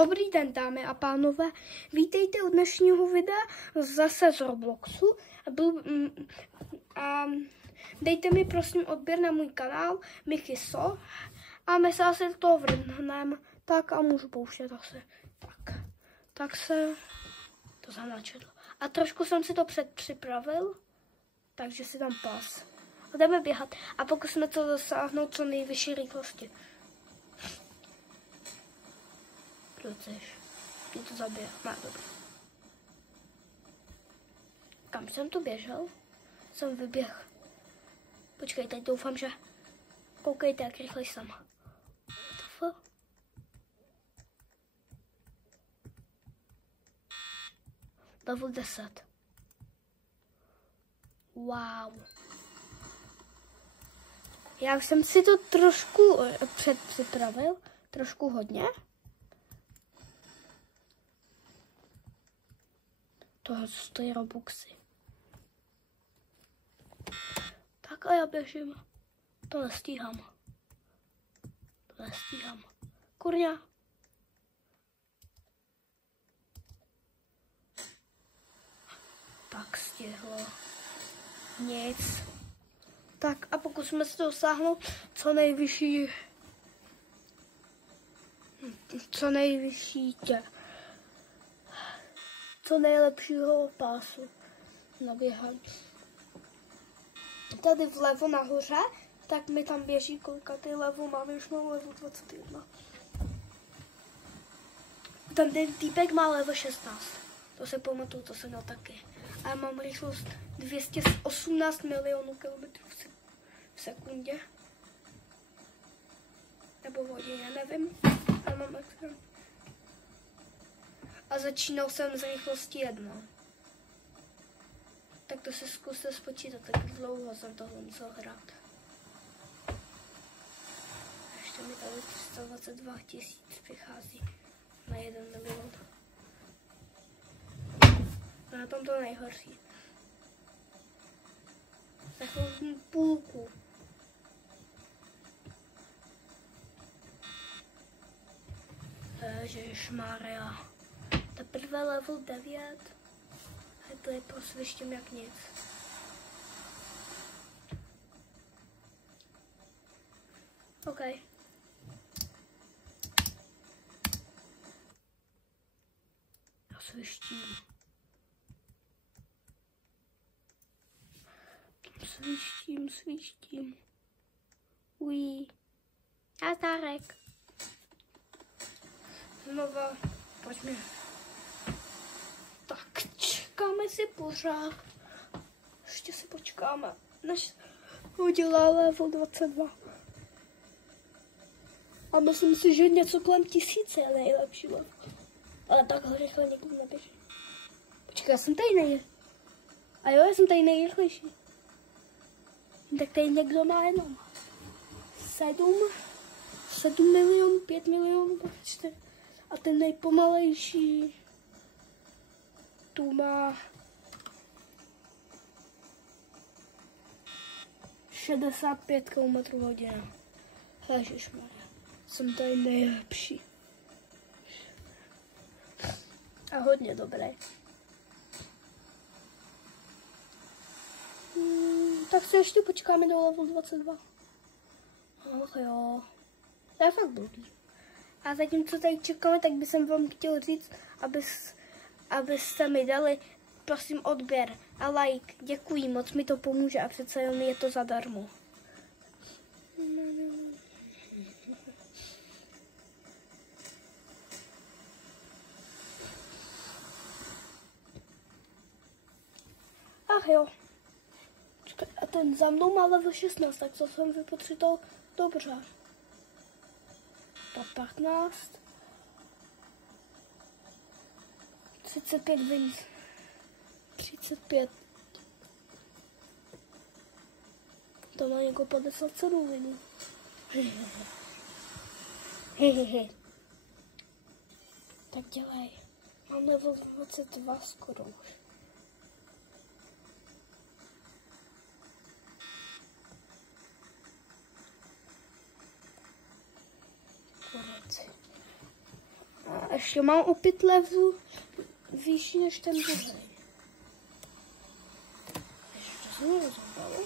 Dobrý den, dámy a pánové, vítejte u dnešního videa zase z Robloxu a dejte mi prosím odběr na můj kanál Mikyso a my se asi do toho vrhneme, tak a můžu pouštět asi, tak se to zanačetlo. A trošku jsem si to předpřipravil, takže si dám pas a jdeme běhat a pokusíme to dosáhnout co nejvyšší rychlosti. Chceš? Mě to zabije. Má dobrý. Kam jsem tu běžel? Jsem vyběh. Počkejte, doufám, že... Koukejte, jak rychle jsem. Level 10. Wow. Já už jsem si to trošku předpřipravil. Trošku hodně. To stojí Robuxy. Tak a já běžím. To nestíhám. Kurňa. Tak stihlo. Nic. Tak a pokusíme se dosáhnout co nejlepšího pásu na běhání. Tady vlevo nahoře, tak mi tam běží kolika ty levo mám, už mám levo 21. Ten týpek má levo 16. To se pamatuju, to jsem měl taky. A já mám rychlost 218 milionů kilometrů v sekundě. Nebo v hodině, nevím. Ale mám extrém. A začínal jsem z rychlosti 1. Tak to se zkuste spočítat, tak dlouho jsem tohle musel hrát. Ještě mi tady 322 000 přichází na 1 milion. A na tom to nejhorší. Takovou půlku. Ježišmarja. Teprve level 9. A to je prosvištím jak nic. OK. Já svištím. Ují. A Tarek. Znova. Pojďme. Tak, čekáme si pořád. Ještě si počkáme, než udělá level 22. A myslím si, že něco kolem 1000 je nejlepší level. Ale takhle rychle nikdo neběží. Počkej, já jsem tady A jo, já jsem tady nejrychlejší. Tak tady někdo má jenom 7 milionů, 5 milionů, 4. A ten nejpomalejší tu má 65 km/h. Ježišmarja, jsem tady nejlepší. A hodně dobré. Tak se ještě počkáme do level 22. Ach jo. To je fakt blbý. A zatímco tady čekáme, tak bych vám chtěl říct, abyste mi dali, prosím, odběr a like. Děkuji, moc mi to pomůže a přece jen je to zadarmo. Ach jo. A ten za mnou má level 16, tak to jsem vypotřeboval dobře. Tak 15. 35 wins. 35. To má jako 57 winů. Hehehe. Tak dělej. Mám level 22 skoro už. Konec. Ještě mám o 5 levelů vyšší než ten druhý. Ještě se mi rozhodalo.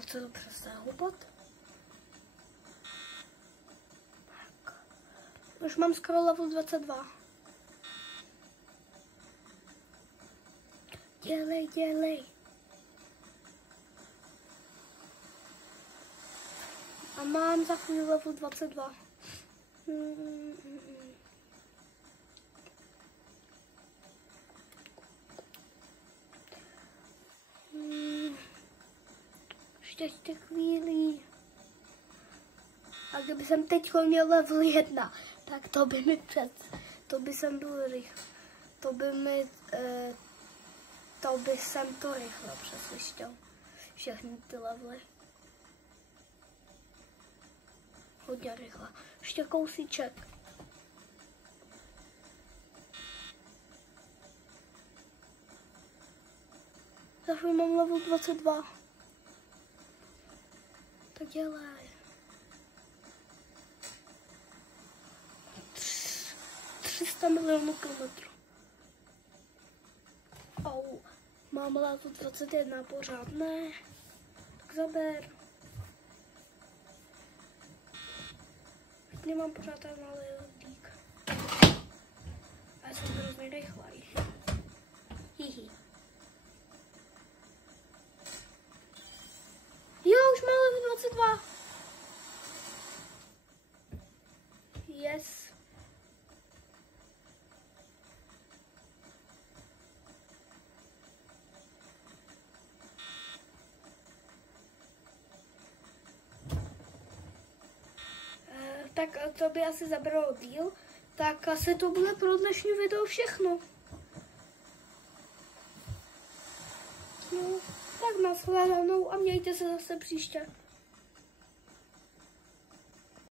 Chci to přestat houpat. Tak. Už mám skoro level 22. Dělej, dělej. A mám za chvíli level 22. Ještě chvíli. A kdyby jsem teď měl level 1, tak to by mi to by jsem byl rychle. To by jsem to rychle přeslyštěl. Všechny ty levely. Hodně rychle. Ještě kousíček. Zase mám level 22. Tak dělej. 300 milionů kilometrů. Au, mám level 21 pořád, ne. Tak zaber. Nemám pořád ten malý dík. A já jsem hrozně rychlej. Hihi. Jo, už mám level 22. Yes. Tak to by asi zabralo díl. Tak asi to bude pro dnešní video všechno. No, tak nashledanou a mějte se zase příště.